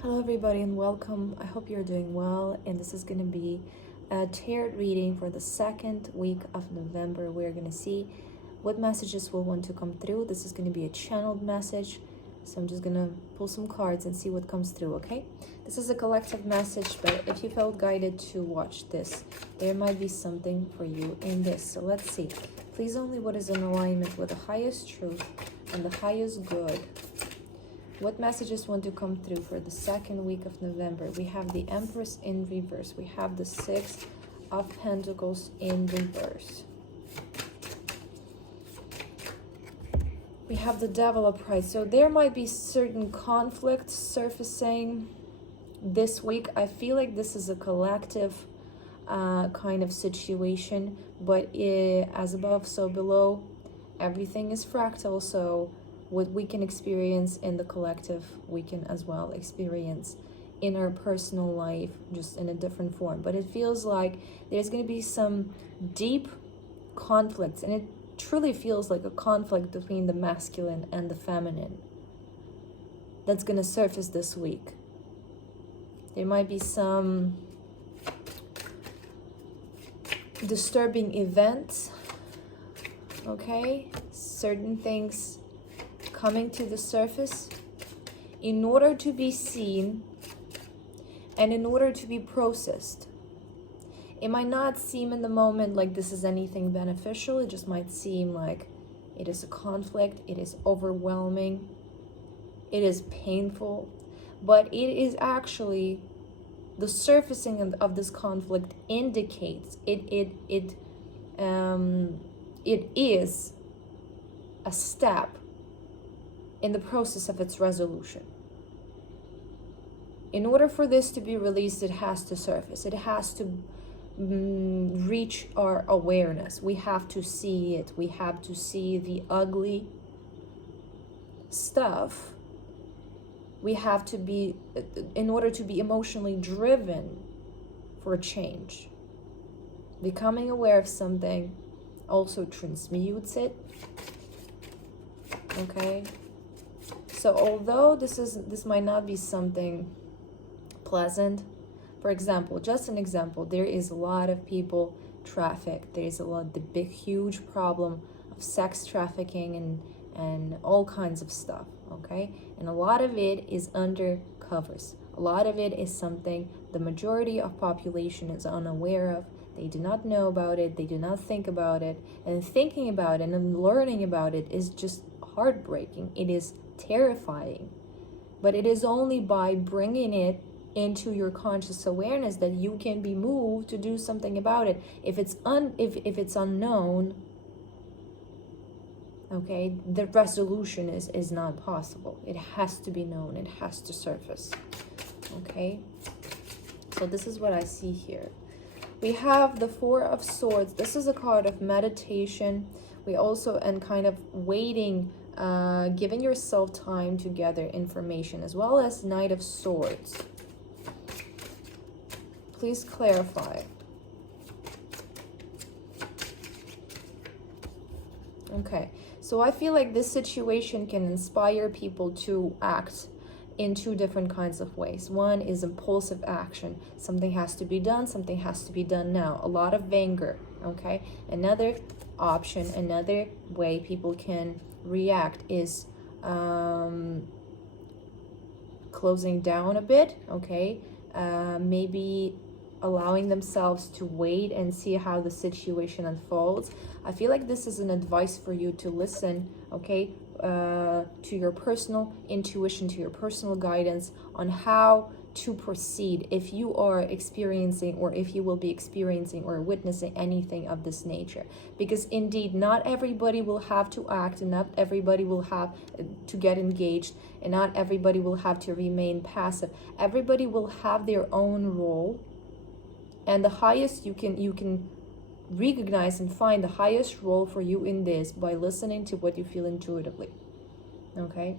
Hello everybody and welcome. I hope you're doing well, and this is going to be a tarot reading for the second week of November. We're going to see what messages will want to come through. This is going to be a channeled message, so I'm just going to pull some cards and see what comes through, okay? This is a collective message, but if you felt guided to watch this, there might be something for you in this. So let's see. Please only what is in alignment with the highest truth and the highest good. What messages want to come through for the second week of November? We have the Empress in reverse. We have the Six of Pentacles in reverse. We have the Devil upright. So there might be certain conflicts surfacing this week. I feel like this is a collective kind of situation, but as above, so below. Everything is fractal, so what we can experience in the collective, we can as well experience in our personal life, just in a different form. But it feels like there's going to be some deep conflicts, and it truly feels like a conflict between the masculine and the feminine that's going to surface this week. There might be some disturbing events, okay? Certain things coming to the surface in order to be seen and in order to be processed. It might not seem in the moment like this is anything beneficial. It just might seem like it is a conflict, it is overwhelming, it is painful, but it is actually the surfacing of this conflict indicates it is a step in the process of its resolution. In order for this to be released, it has to surface. It has to reach our awareness. We have to see it. We have to see the ugly stuff. We have to be, in order to be emotionally driven for change. Becoming aware of something also transmutes it. Okay? So although this might not be something pleasant, for example, just an example, there is a lot of people trafficked. There is the big, huge problem of sex trafficking and all kinds of stuff, okay? And a lot of it is under covers. A lot of it is something the majority of population is unaware of. They do not know about it. They do not think about it. And thinking about it and learning about it is just heartbreaking. It is terrifying, but it is only by bringing it into your conscious awareness that you can be moved to do something about it. If it's unknown, okay, the resolution is not possible. It has to be known. It has to surface. Okay, so this is what I see here. We have the Four of Swords. This is a card of meditation. We also, and kind of waiting, giving yourself time to gather information, as well as Knight of Swords. Please clarify. Okay, so I feel like this situation can inspire people to act in two different kinds of ways. One is impulsive action. Something has to be done, something has to be done now. A lot of anger, okay? Another option, another way people can react is closing down a bit, okay? Maybe allowing themselves to wait and see how the situation unfolds. I feel like this is an advice for you to listen, okay, to your personal intuition, to your personal guidance on how to proceed if you are experiencing, or if you will be experiencing or witnessing anything of this nature. Because indeed, not everybody will have to act, and not everybody will have to get engaged, and not everybody will have to remain passive. Everybody will have their own role, and the highest you can recognize and find the highest role for you in this by listening to what you feel intuitively. Okay?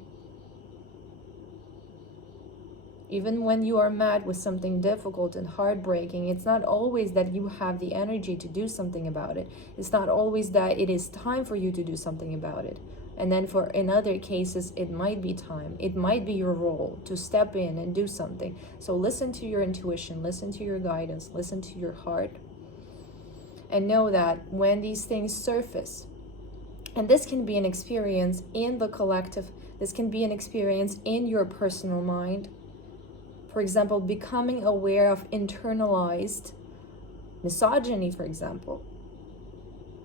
Even when you are mad with something difficult and heartbreaking, it's not always that you have the energy to do something about it. It's not always that it is time for you to do something about it. And then for in other cases, it might be time. It might be your role to step in and do something. So listen to your intuition, listen to your guidance, listen to your heart. And know that when these things surface, and this can be an experience in the collective, this can be an experience in your personal mind. For example, becoming aware of internalized misogyny, for example.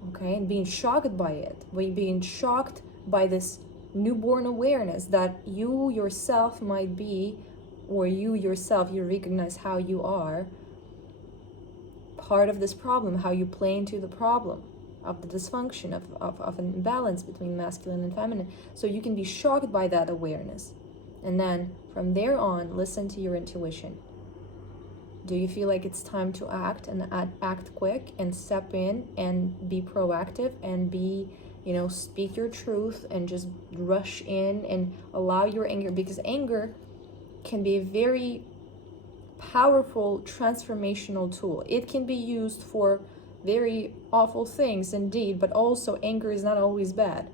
Okay, and being shocked by it, being shocked by this newborn awareness that you yourself might be, or you yourself, you recognize how you are part of this problem, how you play into the problem of the dysfunction, of an imbalance between masculine and feminine. So you can be shocked by that awareness. And then from there on, listen to your intuition. Do you feel like it's time to act, and act quick and step in and be proactive and be, speak your truth and just rush in and allow your anger, because anger can be a very powerful transformational tool. It can be used for very awful things indeed, but also anger is not always bad.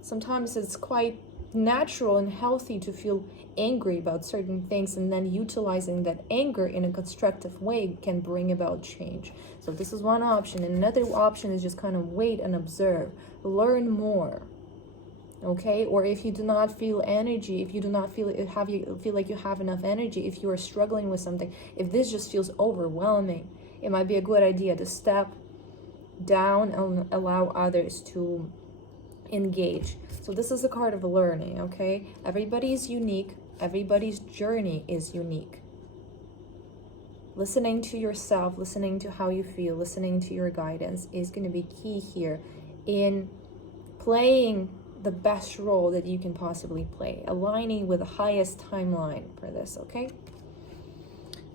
Sometimes it's quite natural and healthy to feel angry about certain things, and then utilizing that anger in a constructive way can bring about change. So this is one option. And another option is just kind of wait and observe, learn more. Okay, or if you do not feel energy, if you do not feel like you have enough energy, if you are struggling with something, if this just feels overwhelming, it might be a good idea to step down and allow others to engage. So this is a card of learning. Okay, everybody is unique, everybody's journey is unique. Listening to yourself, listening to how you feel, listening to your guidance is going to be key here in playing the best role that you can possibly play, aligning with the highest timeline for this. Okay,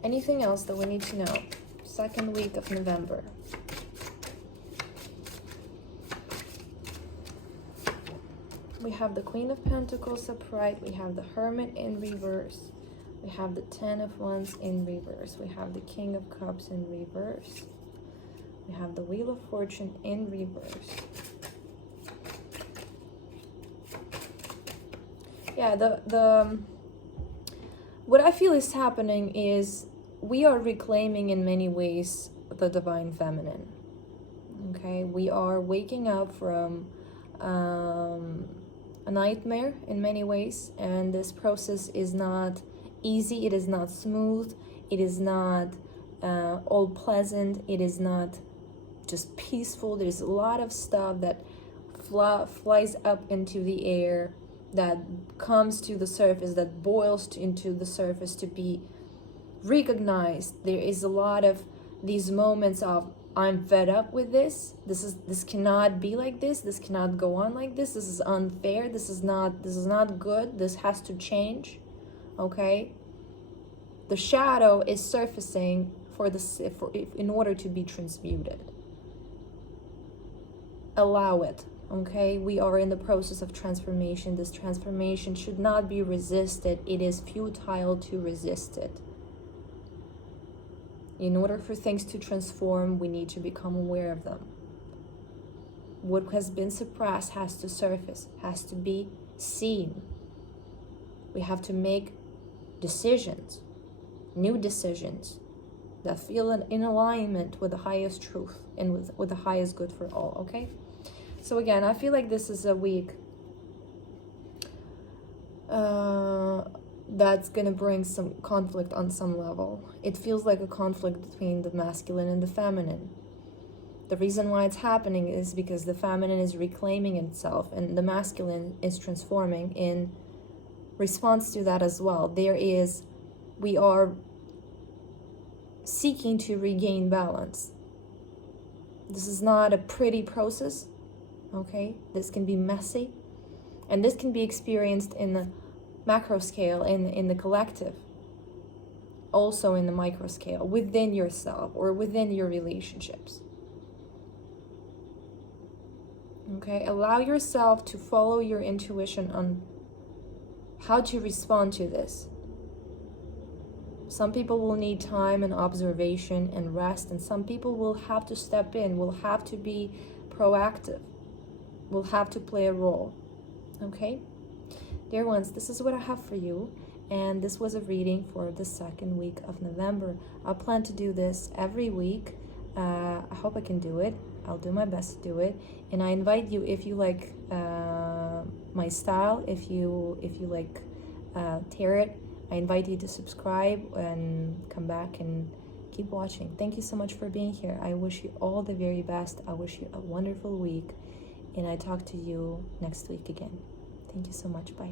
anything else that we need to know? Second week of November. We have the Queen of Pentacles upright, we have the Hermit in reverse, we have the Ten of Wands in reverse, we have the King of Cups in reverse, we have the Wheel of Fortune in reverse. Yeah, the what I feel is happening is we are reclaiming in many ways the divine feminine. Okay, we are waking up from a nightmare in many ways, and this process is not easy, it is not smooth, it is not all pleasant, it is not just peaceful. There's a lot of stuff that flies up into the air, that comes to the surface, that boils into the surface to be recognized. There is a lot of these moments of, I'm fed up with this. This cannot be like this. This cannot go on like this. This is unfair. This is not good. This has to change. Okay? The shadow is surfacing in order to be transmuted. Allow it. Okay, we are in the process of transformation. This transformation should not be resisted. It is futile to resist it. In order for things to transform, we need to become aware of them. What has been suppressed has to surface, has to be seen. We have to make decisions, new decisions that feel in alignment with the highest truth and with the highest good for all, okay? So again, I feel like this is a week that's going to bring some conflict on some level. It feels like a conflict between the masculine and the feminine. The reason why it's happening is because the feminine is reclaiming itself and the masculine is transforming in response to that as well. We are seeking to regain balance. This is not a pretty process. Okay, this can be messy, and this can be experienced in the macro scale, in the collective, also in the micro scale, within yourself or within your relationships. Okay, allow yourself to follow your intuition on how to respond to this. Some people will need time and observation and rest, and some people will have to step in, will have to be proactive, will have to play a role. Okay, dear ones, this is what I have for you, and this was a reading for the second week of November. I plan to do this every week. I hope I can do it. I'll do my best to do it, and I invite you, if you like my style, if you like tarot, I invite you to subscribe and come back and keep watching. Thank you so much for being here. I wish you all the very best. I wish you a wonderful week, and I talk to you next week again. Thank you so much. Bye.